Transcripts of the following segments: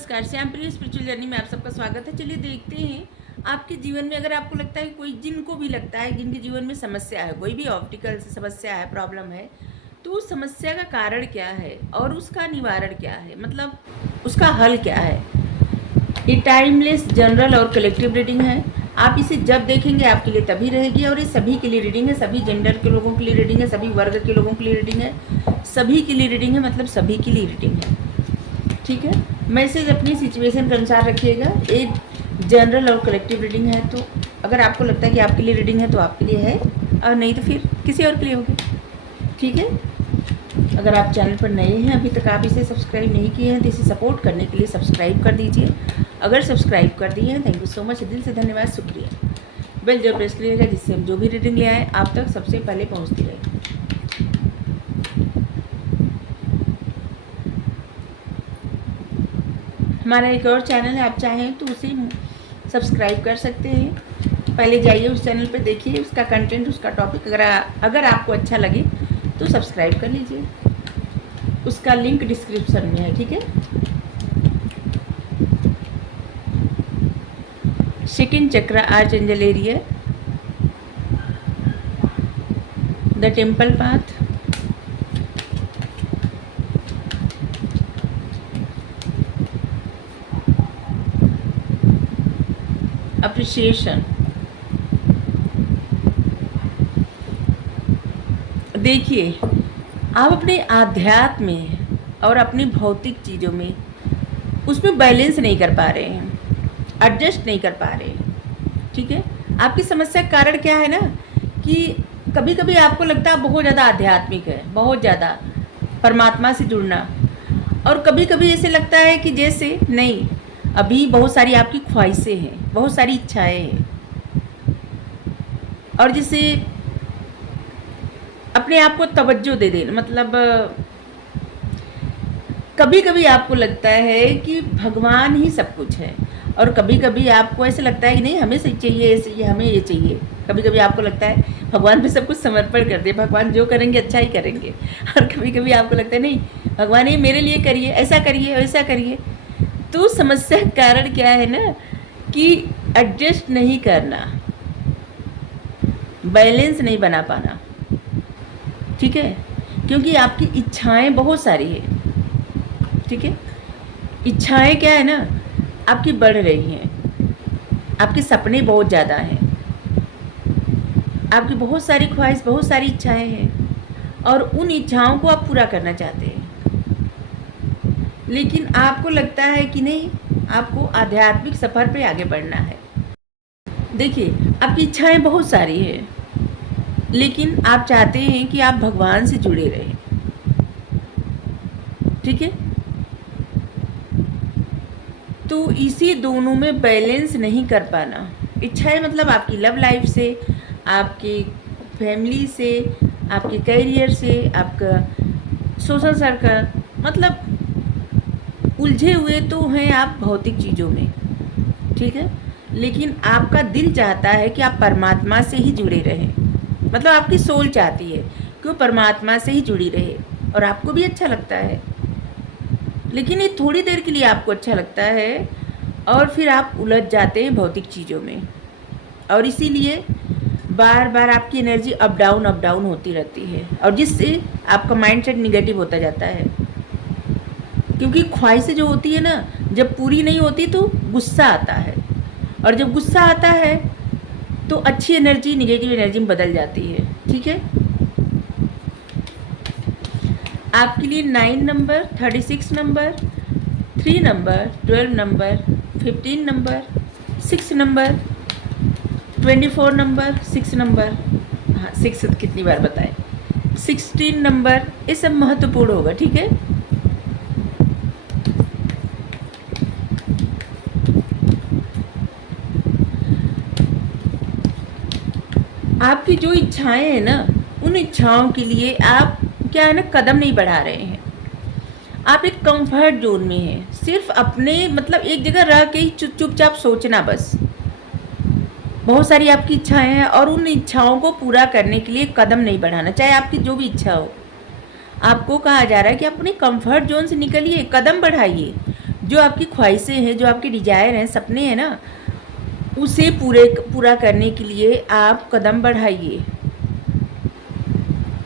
नमस्कार, श्यामप्रिय spiritual journey में आप सबका स्वागत है। चलिए देखते हैं आपके जीवन में, अगर आपको लगता है कोई, जिनको भी लगता है जिनके जीवन में समस्या है, कोई भी ऑप्टिकल समस्या है, प्रॉब्लम है, तो उस समस्या का कारण क्या है और उसका निवारण क्या है, मतलब उसका हल क्या है। ये टाइमलेस जनरल और कलेक्टिव रीडिंग है। आप इसे जब देखेंगे आपके लिए तभी रहेगी, और ये सभी के लिए रीडिंग है, सभी जेंडर के लोगों के लिए रीडिंग है, सभी वर्ग के लोगों के लिए रीडिंग है, सभी के लिए रीडिंग है, मतलब सभी के लिए रीडिंग है। ठीक है, मैसेज अपनी सिचुएशन के अनुसार रखिएगा। एक जनरल और कलेक्टिव रीडिंग है, तो अगर आपको लगता है कि आपके लिए रीडिंग है तो आपके लिए है, और नहीं तो फिर किसी और के लिए होगी। ठीक है, अगर आप चैनल पर नए हैं, अभी तक आप इसे सब्सक्राइब नहीं किए हैं, तो इसे सपोर्ट करने के लिए सब्सक्राइब कर दीजिए। अगर सब्सक्राइब कर दिए हैं, थैंक यू सो मच, दिल से धन्यवाद, शुक्रिया। बेल जरूर प्रेस करिएगा, जिससे हम जो भी रीडिंग ले आए आप तक सबसे पहले पहुँचती रहे। हमारा एक और चैनल है, आप चाहें तो उसे सब्सक्राइब कर सकते हैं। पहले जाइए उस चैनल पे, देखिए उसका कंटेंट, उसका टॉपिक, अगर आपको अच्छा लगे तो सब्सक्राइब कर लीजिए। उसका लिंक डिस्क्रिप्शन में है। ठीक है, second chakra archangel area, the temple path, appreciation. देखिए, आप अपने आध्यात्म में और अपनी भौतिक चीज़ों में उसमें बैलेंस नहीं कर पा रहे हैं, एडजस्ट नहीं कर पा रहे हैं। ठीक है, आपकी समस्या का कारण क्या है ना, कि कभी कभी आपको लगता है बहुत ज़्यादा आध्यात्मिक है, बहुत ज़्यादा परमात्मा से जुड़ना, और कभी कभी ऐसे लगता है कि जैसे नहीं, अभी बहुत सारी आपकी ख्वाहिशें हैं, बहुत सारी इच्छाएं हैं, और जिसे अपने आप को तवज्जो दे देना, मतलब कभी कभी आपको लगता है कि भगवान ही सब कुछ है, और कभी कभी आपको ऐसे लगता है कि नहीं, हमें सही चाहिए, ऐसे ये हमें ये चाहिए। कभी कभी आपको लगता है भगवान पे सब कुछ समर्पण कर दे, भगवान जो करेंगे अच्छा ही करेंगे। और कभी कभी आपको लगता है नहीं, भगवान ये मेरे लिए करिए, ऐसा करिए, वैसा करिए। तो समस्या का कारण क्या है ना, कि एडजस्ट नहीं करना, बैलेंस नहीं बना पाना। ठीक है, क्योंकि आपकी इच्छाएं बहुत सारी है। ठीक है, इच्छाएं क्या है ना, आपकी बढ़ रही हैं, आपके सपने बहुत ज़्यादा हैं, आपकी बहुत सारी ख्वाहिश, बहुत सारी इच्छाएं हैं, और उन इच्छाओं को आप पूरा करना चाहते हैं। लेकिन आपको लगता है कि नहीं, आपको आध्यात्मिक सफ़र पे आगे बढ़ना है। देखिए, आपकी इच्छाएं बहुत सारी हैं, लेकिन आप चाहते हैं कि आप भगवान से जुड़े रहें। ठीक है, तो इसी दोनों में बैलेंस नहीं कर पाना। इच्छाएं मतलब आपकी लव लाइफ से, आपकी फैमिली से, आपके करियर से, आपका सोशल सर्कल, मतलब उलझे हुए तो हैं आप भौतिक चीज़ों में। ठीक है, लेकिन आपका दिल चाहता है कि आप परमात्मा से ही जुड़े रहें, मतलब आपकी सोल चाहती है कि वो परमात्मा से ही जुड़ी रहे, और आपको भी अच्छा लगता है, लेकिन ये थोड़ी देर के लिए आपको अच्छा लगता है, और फिर आप उलझ जाते हैं भौतिक चीज़ों में, और इसीलिए बार बार आपकी एनर्जी अप डाउन होती रहती है, और जिससे आपका माइंडसेट निगेटिव होता जाता है। क्योंकि ख्वाहिशें जो होती है ना, जब पूरी नहीं होती तो गुस्सा आता है, और जब गुस्सा आता है तो अच्छी एनर्जी निगेटिव एनर्जी में बदल जाती है। ठीक है, आपके लिए 9 number, 36 number, 3 number, 12 number, 15 number, 6 number, 24 number, 6 number, हाँ 6 कितनी बार बताएं, 16 नंबर, ये सब महत्वपूर्ण होगा। ठीक है, आपकी जो इच्छाएं हैं ना, उन इच्छाओं के लिए आप क्या है ना, कदम नहीं बढ़ा रहे हैं। आप एक कंफर्ट जोन में हैं, सिर्फ अपने मतलब एक जगह रह के ही चुपचाप सोचना बस। बहुत सारी आपकी इच्छाएं हैं, और उन इच्छाओं को पूरा करने के लिए कदम नहीं बढ़ाना, चाहे आपकी जो भी इच्छा हो। आपको कहा जा रहा है कि अपने कंफर्ट जोन से निकलिए, कदम बढ़ाइए। जो आपकी ख्वाहिशें हैं, जो आपके डिज़ायर हैं, सपने हैं ना, उसे पूरा करने के लिए आप कदम बढ़ाइए।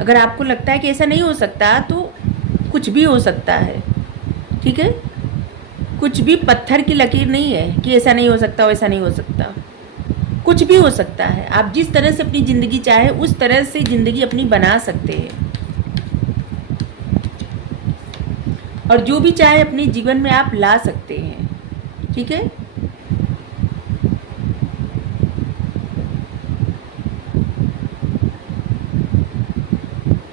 अगर आपको लगता है कि ऐसा नहीं हो सकता, तो कुछ भी हो सकता है, ठीक है? कुछ भी पत्थर की लकीर नहीं है कि ऐसा नहीं हो सकता, वैसा नहीं हो सकता। कुछ भी हो सकता है। आप जिस तरह से अपनी ज़िंदगी चाहे उस तरह से ज़िंदगी अपनी बना सकते हैं, और जो भी चाहे अपने जीवन में आप ला सकते हैं, ठीक है?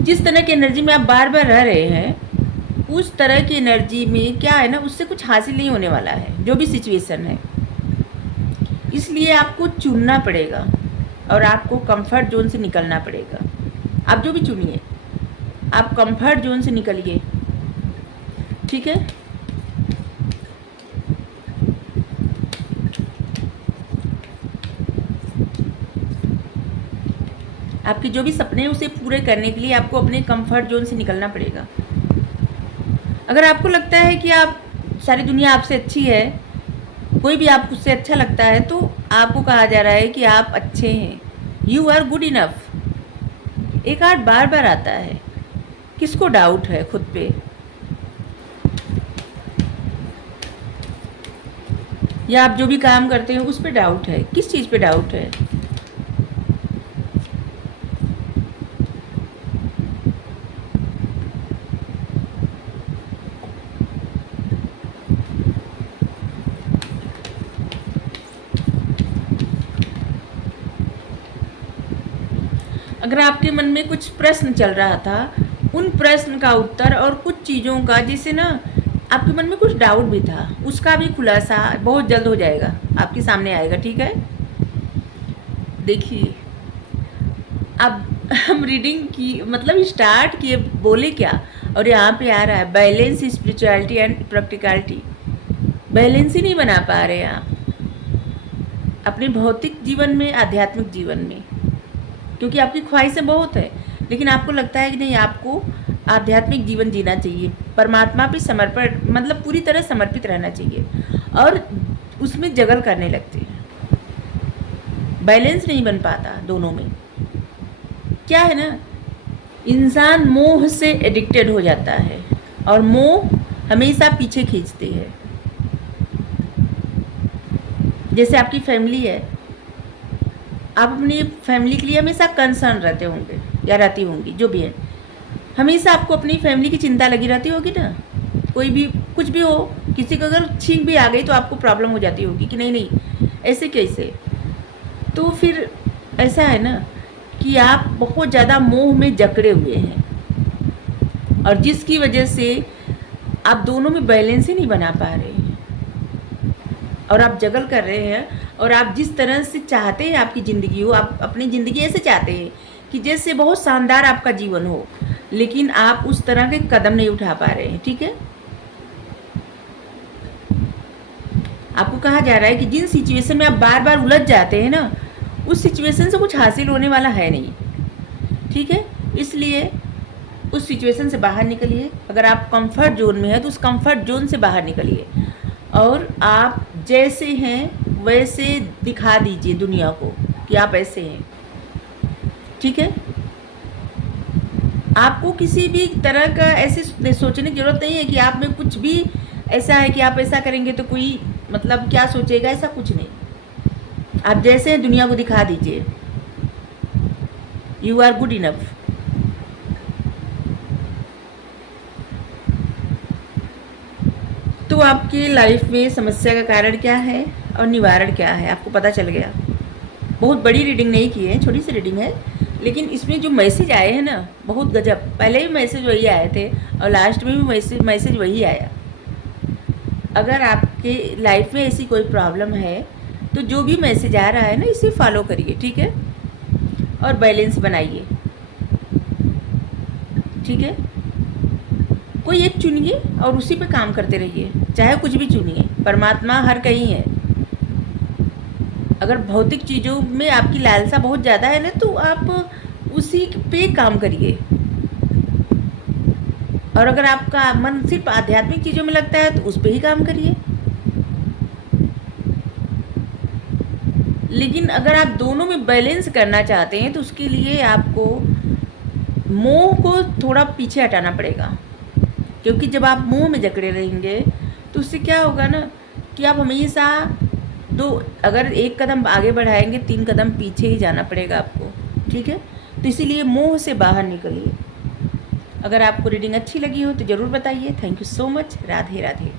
जिस तरह की एनर्जी में आप बार बार रह रहे हैं, उस तरह की एनर्जी में क्या है ना, उससे कुछ हासिल नहीं होने वाला है, जो भी सिचुएशन है। इसलिए आपको चुनना पड़ेगा और आपको कंफर्ट जोन से निकलना पड़ेगा। आप जो भी चुनिए, आप कंफर्ट जोन से निकलिए, ठीक है? आपके जो भी सपने हैं उसे पूरे करने के लिए आपको अपने कंफर्ट जोन से निकलना पड़ेगा। अगर आपको लगता है कि आप सारी दुनिया आपसे अच्छी है, कोई भी आपको उससे अच्छा लगता है, तो आपको कहा जा रहा है कि आप अच्छे हैं, यू आर गुड इनफ। एक आर्ट बार बार आता है। किसको डाउट है खुद पे? या आप जो भी काम करते हैं उस पे डाउट है? किस चीज़ पे डाउट है? अगर आपके मन में कुछ प्रश्न चल रहा था, उन प्रश्न का उत्तर और कुछ चीज़ों का, जिससे ना आपके मन में कुछ डाउट भी था, उसका भी खुलासा बहुत जल्द हो जाएगा, आपके सामने आएगा, ठीक है? देखिए, अब हम रीडिंग की मतलब स्टार्ट किए, बोले क्या, और यहाँ पे आ रहा है balance, spirituality and practicality. Balance ही नहीं बना पा रहे हैं आप अपने भौतिक जीवन में, आध्यात्मिक जीवन में, क्योंकि आपकी ख्वाहिशें बहुत है, लेकिन आपको लगता है कि नहीं, आपको आध्यात्मिक जीवन जीना चाहिए, परमात्मा पे समर्पण, मतलब पूरी तरह समर्पित रहना चाहिए, और उसमें जगल करने लगते हैं। बैलेंस नहीं बन पाता दोनों में। क्या है ना, इंसान मोह से एडिक्टेड हो जाता है, और मोह हमेशा पीछे खींचती है। जैसे आपकी फैमिली है, आप अपनी फैमिली के लिए हमेशा कंसर्न रहते होंगे या रहती होंगी, जो भी है, हमेशा आपको अपनी फैमिली की चिंता लगी रहती होगी ना। कोई भी कुछ भी हो, किसी को अगर छींक भी आ गई तो आपको प्रॉब्लम हो जाती होगी कि नहीं नहीं, ऐसे कैसे। तो फिर ऐसा है ना कि आप बहुत ज़्यादा मोह में जकड़े हुए हैं, और जिसकी वजह से आप दोनों में बैलेंस ही नहीं बना पा रहे हैं, और आप जगल कर रहे हैं। और आप जिस तरह से चाहते हैं आपकी ज़िंदगी हो, आप अपनी ज़िंदगी ऐसे चाहते हैं कि जैसे बहुत शानदार आपका जीवन हो, लेकिन आप उस तरह के कदम नहीं उठा पा रहे हैं, ठीक है? आपको कहा जा रहा है कि जिन सिचुएशन में आप बार बार उलझ जाते हैं ना, उस सिचुएशन से कुछ हासिल होने वाला है नहीं, ठीक है? इसलिए उस सिचुएशन से बाहर निकलिए। अगर आप कंफर्ट जोन में हैं तो उस कंफर्ट जोन से बाहर निकलिए, और आप जैसे हैं वैसे दिखा दीजिए दुनिया को कि आप ऐसे हैं, ठीक है? आपको किसी भी तरह का ऐसे सोचने की ज़रूरत नहीं है कि आप में कुछ भी ऐसा है कि आप ऐसा करेंगे तो कोई मतलब क्या सोचेगा, ऐसा कुछ नहीं। आप जैसे हैं दुनिया को दिखा दीजिए, यू आर गुड इनफ। तो आपकी लाइफ में समस्या का कारण क्या है और निवारण क्या है, आपको पता चल गया। बहुत बड़ी रीडिंग नहीं की है, छोटी सी रीडिंग है, लेकिन इसमें जो मैसेज आए हैं ना, बहुत गजब। पहले भी मैसेज वही आए थे और लास्ट में भी मैसेज वही आया। अगर आपके लाइफ में ऐसी कोई प्रॉब्लम है तो जो भी मैसेज आ रहा है ना, इसे फॉलो करिए, ठीक है? और बैलेंस बनाइए, ठीक है? कोई एक चुनिए और उसी पे काम करते रहिए, चाहे कुछ भी चुनिए। परमात्मा हर कहीं है। अगर भौतिक चीज़ों में आपकी लालसा बहुत ज़्यादा है ना, तो आप उसी पे काम करिए। और अगर आपका मन सिर्फ आध्यात्मिक चीज़ों में लगता है तो उस पर ही काम करिए। लेकिन अगर आप दोनों में बैलेंस करना चाहते हैं तो उसके लिए आपको मोह को थोड़ा पीछे हटाना पड़ेगा, क्योंकि जब आप मोह में जकड़े रहेंगे तो उससे क्या होगा ना कि आप हमेशा अगर एक कदम आगे बढ़ाएंगे 3 कदम पीछे ही जाना पड़ेगा आपको। ठीक है, तो इसीलिए मोह से बाहर निकलिए। अगर आपको रीडिंग अच्छी लगी हो तो ज़रूर बताइए। Thank you so much. Radhe Radhe.